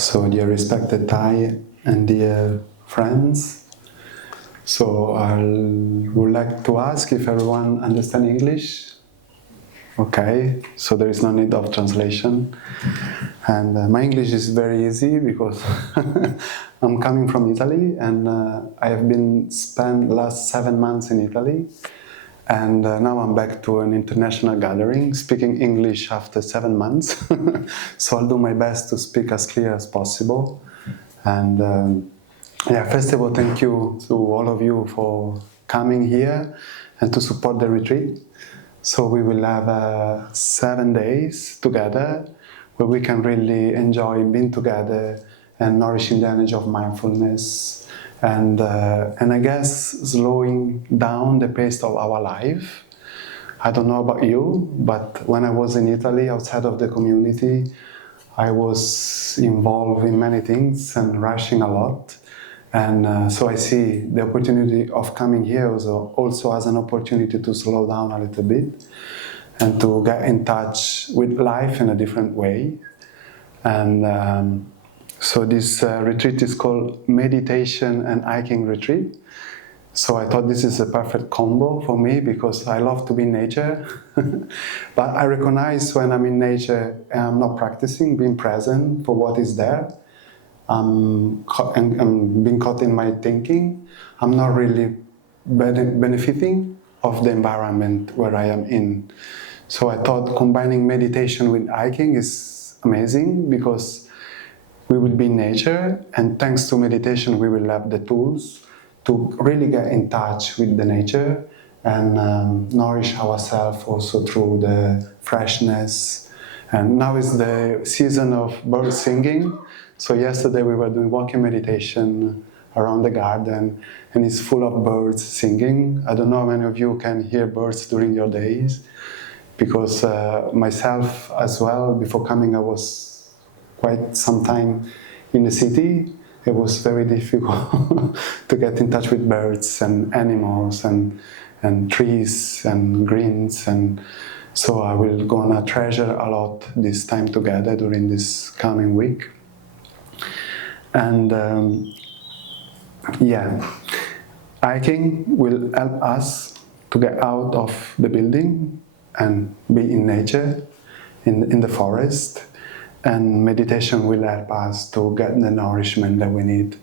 So, dear respected Thai and dear friends, so I would like to ask if everyone understands English. Okay, so there is no need of translation. And my English is very easy because I'm coming from Italy and I have been spent the last 7 months in Italy. And now I'm back to an international gathering, speaking English after 7 months. So I'll do my best to speak as clear as possible. And first of all, thank you to all of you for coming here and to support the retreat. So we will have 7 days together where we can really enjoy being together and nourishing the energy of mindfulness. And I guess slowing down the pace of our life. I don't know about you, but when I was in Italy, outside of the community, I was involved in many things and rushing a lot. And so I see the opportunity of coming here also as an opportunity to slow down a little bit and to get in touch with life in a different way. And so this retreat is called Meditation and Hiking Retreat. So I thought this is a perfect combo for me because I love to be in nature. But I recognize when I'm in nature and I'm not practicing, being present for what is there. I'm being caught in my thinking. I'm not really benefiting of the environment where I am in. So I thought combining meditation with hiking is amazing because we will be in nature, and thanks to meditation we will have the tools to really get in touch with the nature and nourish ourselves also through the freshness. And now is the season of bird singing. So yesterday we were doing walking meditation around the garden and it's full of birds singing. I don't know how many of you can hear birds during your days, because myself as well, before coming I was quite some time in the city. It was very difficult to get in touch with birds and animals and trees and greens, and so I will gonna treasure a lot this time together during this coming week. And hiking will help us to get out of the building and be in nature, in the forest. And meditation will help us to get the nourishment that we need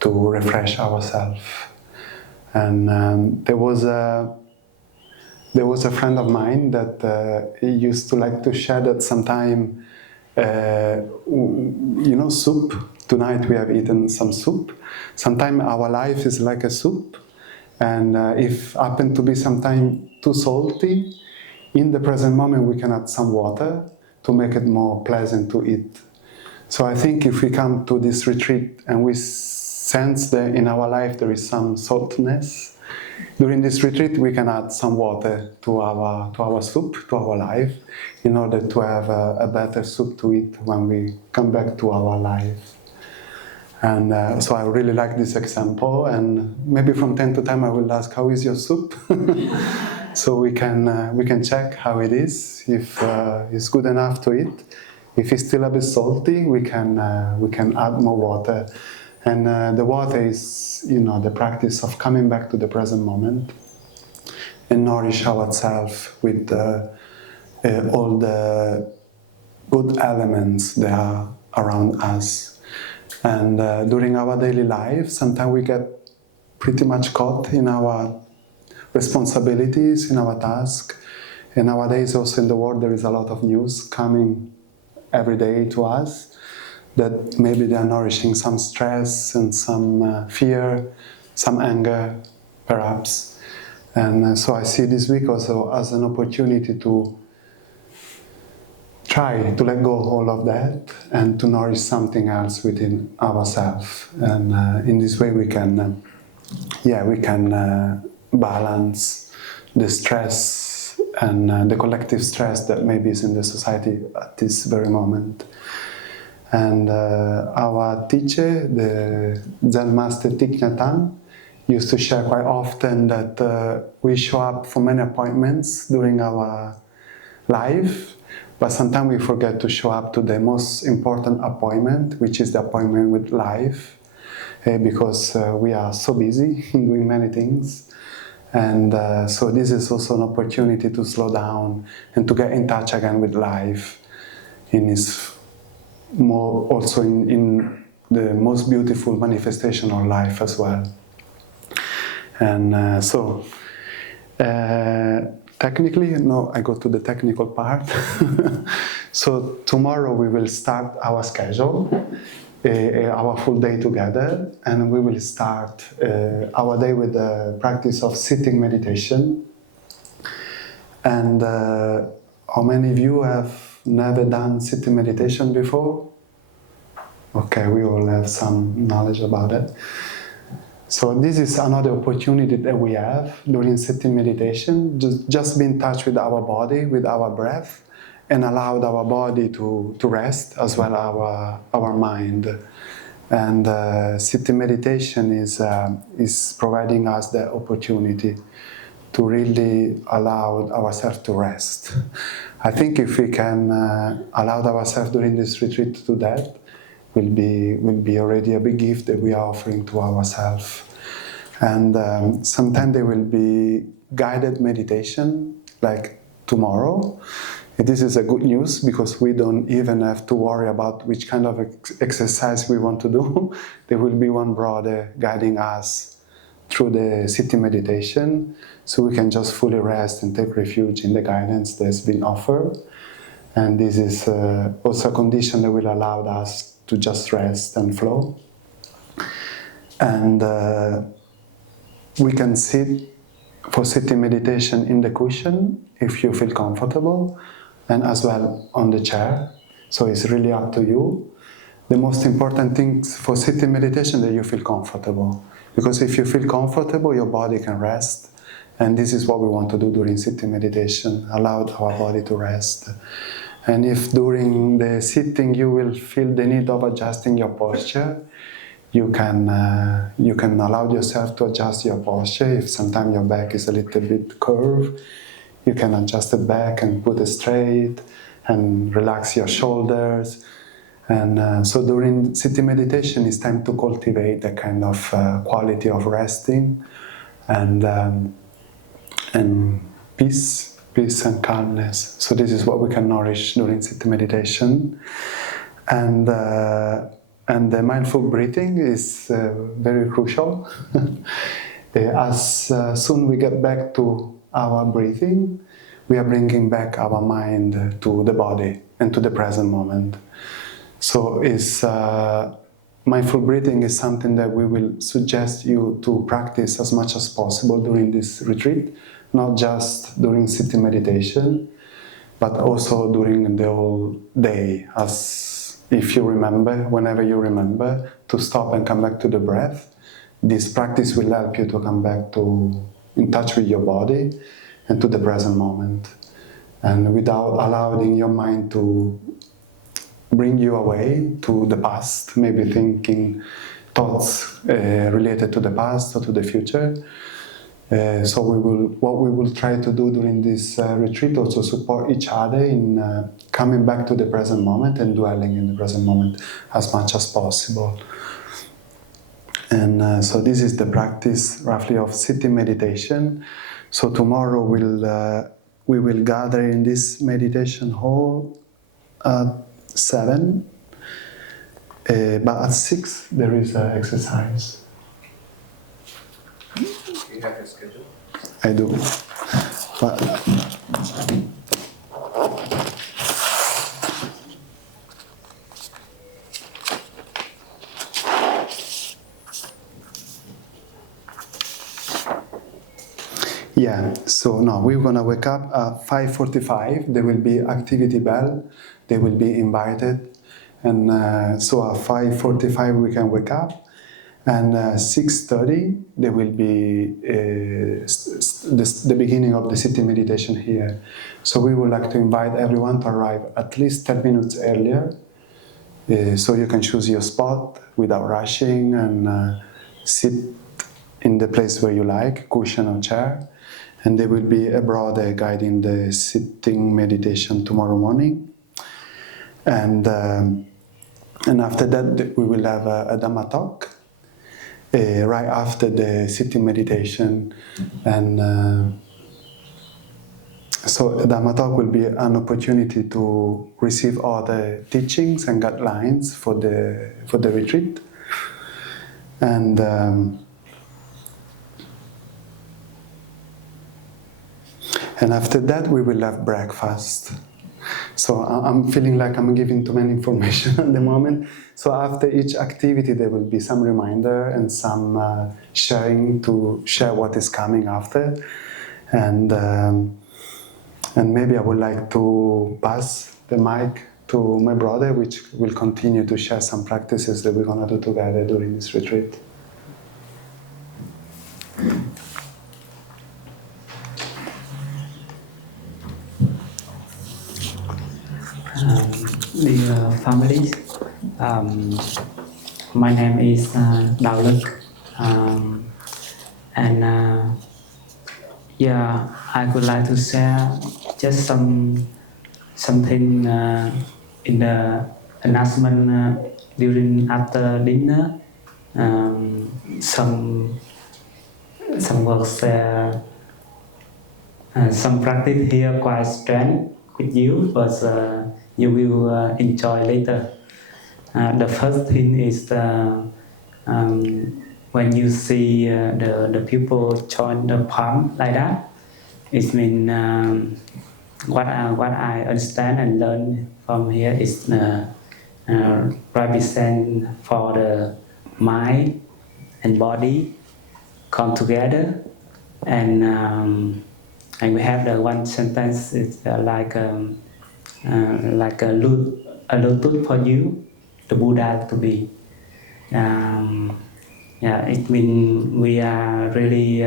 to refresh ourselves. And there was a friend of mine that he used to like to share that sometime, soup. Tonight we have eaten some soup. Sometimes our life is like a soup, and if happen to be sometime too salty, in the present moment we can add some water to make it more pleasant to eat. So I think if we come to this retreat and we sense that in our life there is some saltness, during this retreat we can add some water to our soup, to our life, in order to have a better soup to eat when we come back to our life. And so I really like this example, and maybe from time to time I will ask, how is your soup? So we can check how it is, if it's good enough to eat. If it's still a bit salty, we can add more water. And the water is, the practice of coming back to the present moment and nourish ourselves with all the good elements that are around us. And during our daily life, sometimes we get pretty much caught in our responsibilities, in our task. And nowadays also in the world there is a lot of news coming every day to us that maybe they are nourishing some stress and some fear, some anger perhaps. And so I see this week also as an opportunity to try to let go of all of that and to nourish something else within ourselves. And in this way we can balance the stress and the collective stress that maybe is in the society at this very moment. And our teacher, the Zen master Thich Nhat Hanh, used to share quite often that we show up for many appointments during our life, But sometimes we forget to show up to the most important appointment, which is the appointment with life, because we are so busy doing many things. And so this is also an opportunity to slow down and to get in touch again with life in its more, also in the most beautiful manifestation of life as well. And technically, no, I go to the technical part. So tomorrow we will start our schedule, our full day together, and we will start our day with the practice of sitting meditation. And how many of you have never done sitting meditation before? Okay, we all have some knowledge about it. So this is another opportunity that we have during sitting meditation, just be in touch with our body, with our breath, and allow our body to rest as well as our mind. And sitting meditation is providing us the opportunity to really allow ourselves to rest. I think if we can allow ourselves during this retreat to do that, will be already a big gift that we are offering to ourselves. And sometimes there will be guided meditation, like tomorrow. This is a good news because we don't even have to worry about which kind of exercise we want to do. There will be one brother guiding us through the sitting meditation, so we can just fully rest and take refuge in the guidance that's been offered. And this is also a condition that will allow us to just rest and flow. And we can sit for sitting meditation in the cushion if you feel comfortable, and as well on the chair. So it's really up to you. The most important thing for sitting meditation is that you feel comfortable. Because if you feel comfortable, your body can rest. And this is what we want to do during sitting meditation, allow our body to rest. And if during the sitting you will feel the need of adjusting your posture, you can allow yourself to adjust your posture. If sometimes your back is a little bit curved, you can adjust it back and put it straight and relax your shoulders. And so during sitting meditation, it's time to cultivate the kind of quality of resting and peace and calmness. So this is what we can nourish during sitting meditation. And the mindful breathing is very crucial. As soon we get back to our breathing, we are bringing back our mind to the body and to the present moment. So mindful breathing is something that we will suggest you to practice as much as possible during this retreat, not just during sitting meditation, but also during the whole day. As if you remember, whenever you remember, to stop and come back to the breath, this practice will help you to come back in touch with your body and to the present moment. And without allowing your mind to bring you away to the past, maybe thinking thoughts related to the past or to the future. So what we will try to do during this retreat, also support each other in coming back to the present moment and dwelling in the present moment as much as possible. And so this is the practice roughly of sitting meditation. So tomorrow we will gather in this meditation hall at 7, but at 6 there is an exercise. You have your schedule? I do. But yeah, so no, we're gonna wake up at 5:45. There will be activity bell. They will be invited, and so at 5:45 we can wake up. And 6:30 there will be the beginning of the sitting meditation here. So we would like to invite everyone to arrive at least 10 minutes earlier, so you can choose your spot without rushing and sit in the place where you like, cushion or chair. And there will be a brother guiding the sitting meditation tomorrow morning. And after that, we will have a Dhamma talk right after the sitting meditation. And so the Dhamma talk will be an opportunity to receive all the teachings and guidelines for the retreat. And after that, we will have breakfast. So I'm feeling like I'm giving too many information at the moment. So after each activity, there will be some reminder and some sharing to share what is coming after. And maybe I would like to pass the mic to my brother, which will continue to share some practices that we're going to do together during this retreat. Dear families, my name is Dao Luc, and I would like to share just something in the announcement during after dinner. Some works some practice here quite strange with you, but you will enjoy later. The first thing is when you see the people join the palm like that, it means what I understand and learn from here is represent for the mind and body come together, and we have the one sentence is like a Bluetooth for you, the Buddha to be. It means we are really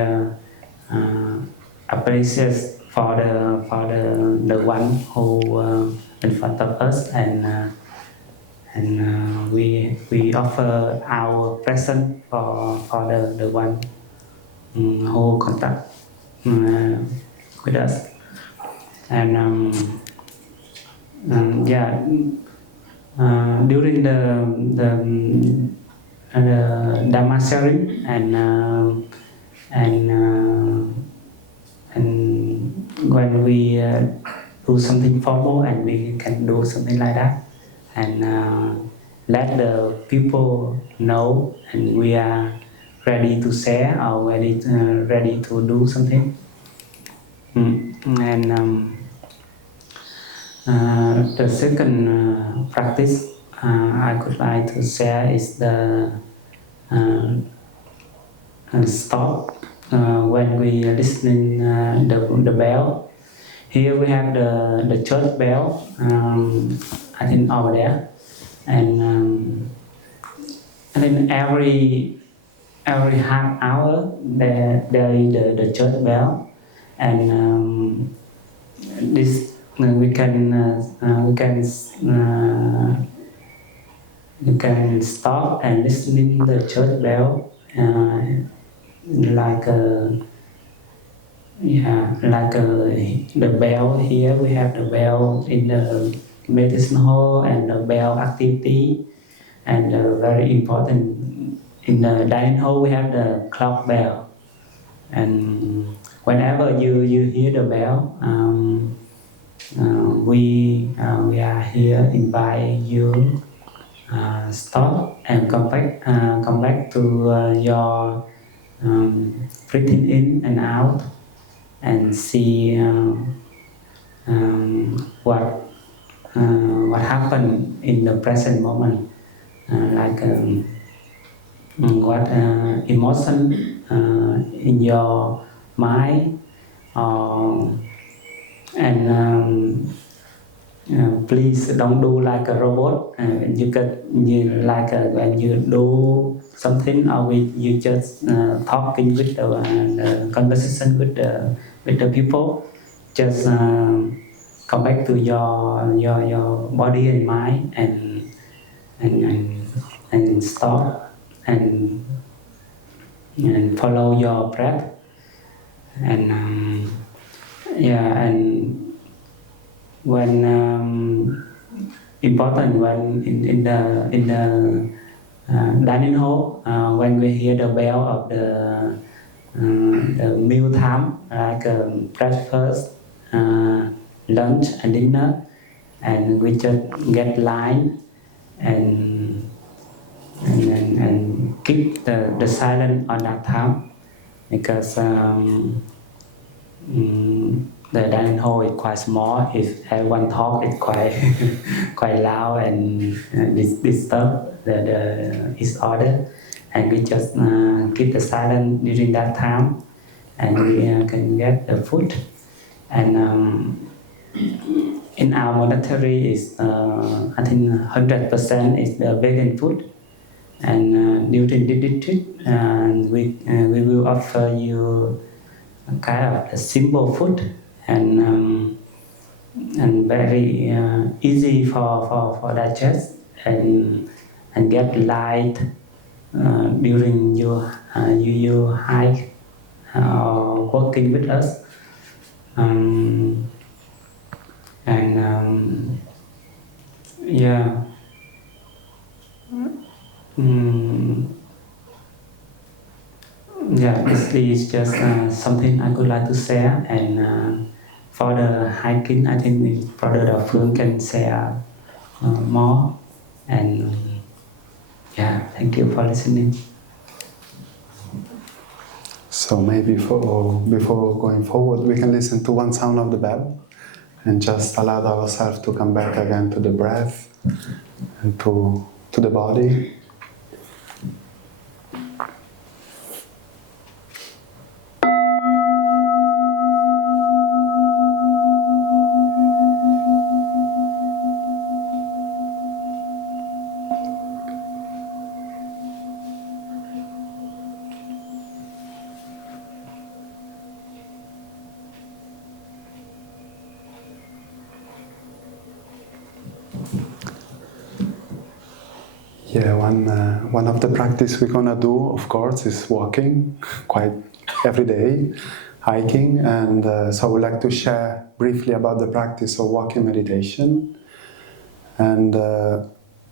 appreciate for the one who in front of us, and we offer our present for the one who contact with us, and during the Dhamma sharing and when we do something formal and we can do something like that, and let the people know and we are ready to share or ready to do something. The second practice I could like to share is the stop when we are listening the bell. Here we have the church bell, I think over there, and then every half hour there is the church bell, and this we can stop and listening the church bell, like the bell here. We have the bell in the meditation hall and the bell activity, and very important in the dining hall we have the clock bell, and whenever you hear the bell, we are here invite you stop and come back to your breathing in and out, and see what happened in the present moment, like what emotion in your mind, and please don't do like a robot. When you do something, or you just talking with the conversation with the people. Just come back to your body and mind, and stop and follow your breath, and and when important when in the dining hall when we hear the bell of the meal time, like breakfast, lunch and dinner, and we just get line and keep the silence on that time, because the dining hall is quite small. If everyone talk, it's quite quite loud and disturb the each other, and we just keep the silence during that time, and we can get the food. And in our monastery is I think 100% is the vegan food, and during this retreat we will offer you a kind of a simple food, and very easy for digest, and get light during your hike or working with us, yeah. Yeah, this is just something I would like to share, and for the hiking, I think Brother Dao Phuong can share more, and yeah, thank you for listening. So maybe before going forward, we can listen to one sound of the bell and just allow ourselves to come back again to the breath and to the body. Yeah, one of the practice we're gonna do, of course, is walking quite every day, hiking, and so I would like to share briefly about the practice of walking meditation. And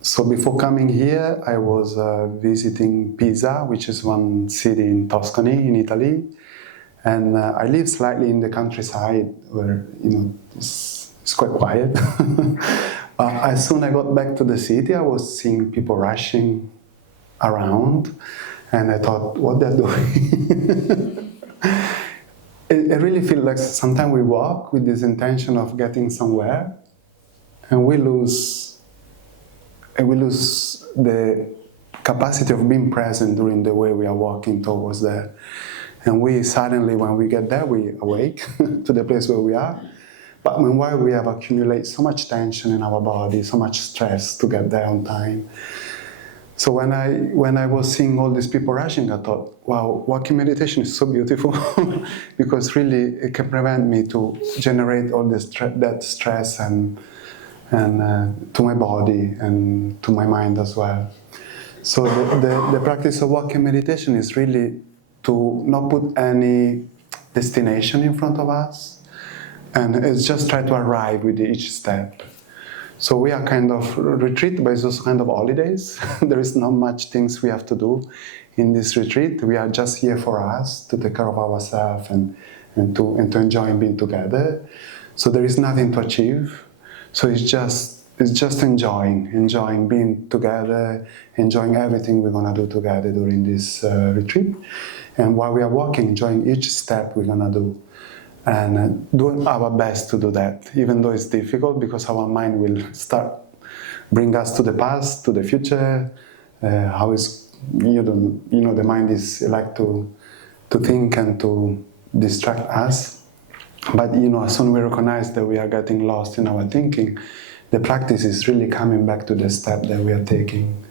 so before coming here, I was visiting Pisa, which is one city in Tuscany, in Italy, and I live slightly in the countryside where it's quite quiet. As soon as I got back to the city, I was seeing people rushing around, and I thought, what they're doing. It really feels like sometimes we walk with this intention of getting somewhere, and we lose the capacity of being present during the way we are walking towards there. And we suddenly, when we get there, we awake to the place where we are. But meanwhile, we have accumulated so much tension in our body, so much stress to get there on time. So when I was seeing all these people rushing, I thought, wow, walking meditation is so beautiful because really it can prevent me to generate all that stress and to my body and to my mind as well. So the practice of walking meditation is really to not put any destination in front of us, and it's just try to arrive with each step. So we are kind of retreat, but it's also kind of holidays. There is not much things we have to do in this retreat. We are just here for us, to take care of ourselves and to enjoy being together. So there is nothing to achieve. So it's just enjoying being together, enjoying everything we're gonna do together during this retreat. And while we are walking, enjoying each step we're gonna do. And doing our best to do that, even though it's difficult, because our mind will start bring us to the past, to the future. The mind is like to think and to distract us. But as soon as we recognize that we are getting lost in our thinking, the practice is really coming back to the step that we are taking.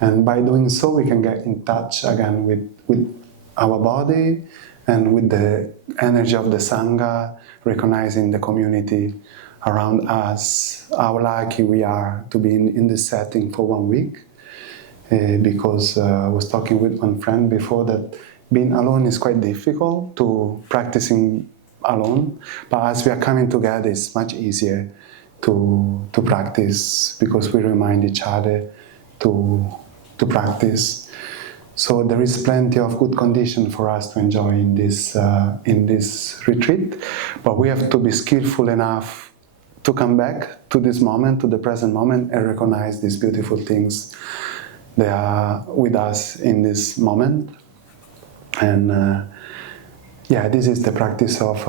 And by doing so, we can get in touch again with our body and with the energy of the Sangha, recognizing the community around us, how lucky we are to be in this setting for 1 week. Because I was talking with one friend before that being alone is quite difficult to practicing alone, but as we are coming together, it's much easier to practice, because we remind each other to practice. So there is plenty of good condition for us to enjoy in this retreat, but we have to be skillful enough to come back to this moment, to the present moment, and recognize these beautiful things that are with us in this moment. And this is the practice of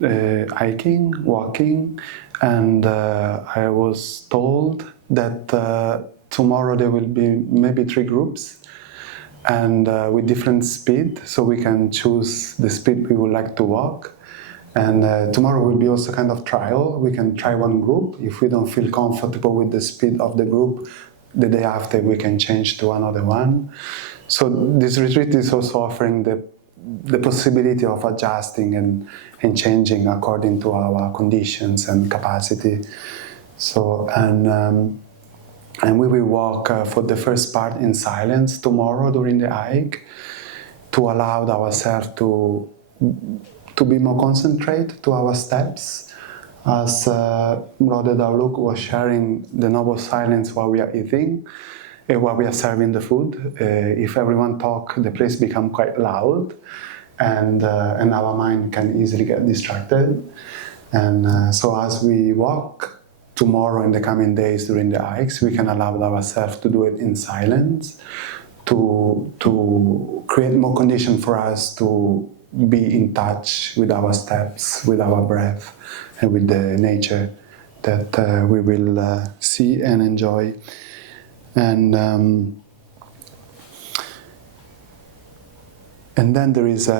hiking, walking, and I was told that tomorrow there will be maybe 3 groups, and with different speed, so we can choose the speed we would like to walk. And tomorrow will be also kind of trial. We can try one group. If we don't feel comfortable with the speed of the group, the day after we can change to another one. So this retreat is also offering the possibility of adjusting and changing according to our conditions and capacity. So, and we will walk for the first part in silence tomorrow during the hike, to allow ourselves to be more concentrated to our steps. As Brother Dao Luc was sharing the noble silence while we are eating, while we are serving the food. If everyone talk, the place become quite loud, and our mind can easily get distracted. And so as we walk tomorrow and the coming days during the hikes, we can allow ourselves to do it in silence, to create more condition for us to be in touch with our steps, with our breath, and with the nature that we will see and enjoy. And then there is